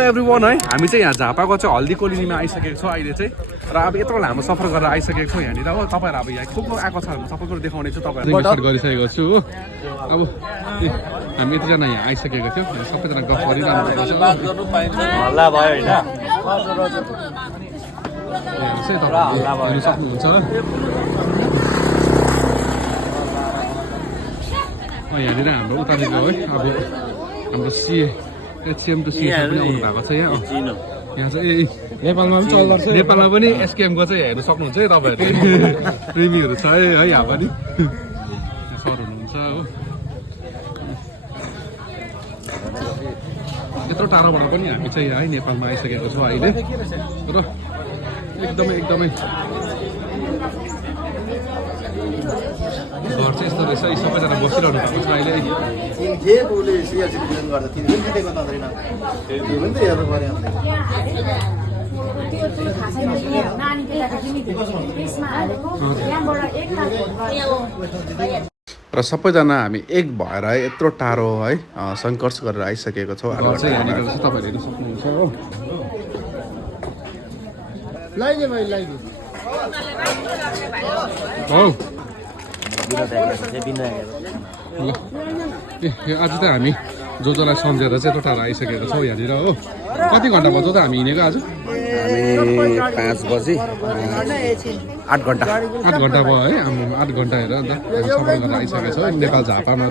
everyone है हामी चाहिँ यहाँ झापाको चाहिँ हल्दी कोलोनीमा आइसकेको छौँ अहिले चाहिँ र अब यत्रो लामो सफर गरेर आइसकेको छौँ यहाँनिर हो तपाईँहरू अब यहाँ को आएको छ सबै कुरो देखाउने छु तपाईँहरू गरिसकेको छु हो अब हामी यतिजना यहाँ आइसकेको थियौँ सबैजना गफ गरिरहनु सक्नुहुन्छ यहाँनिर हाम्रो उतादेखिको है अब हाम्रो सिए एचसिएम टु सिए पनि आउनु भएको छ यहाँ यहाँ चाहिँ नेपालमा पनि चल्दो रहेछ नेपालमा पनि एसकेएमको चाहिँ हेर्नु सक्नुहुन्छ है तपाईँहरू प्रेमीहरू छ है यहाँ पनि सर हुनुहुन्छ हो यत्रो टाढोबाट पनि हामी चाहिँ है नेपालमा आइसकेको छौँ अहिले र एकदमै घर चाहिँ यस्तो रहेछ यी सबैजना बसिरहनु भएको छ अहिले र सबैजना हामी एक भएर है यत्रो टाढो है सङ्घर्ष गरेर आइसकेको छौँ तपाईँहरू हेर्न सक्नुहुन्छ हो आज त हामी जसलाई सम्झेर चाहिँ यत्रो टाढो आइसकेको छौँ यहाँनिर हो कति घन्टा भयो त हामी हिँडेको आज हामी 5 बजी 8 घन्टा भयो है 8 घन्टा हेर अन्त हामी सफर गरेर आइसकेको छौँ नेपाल झापामा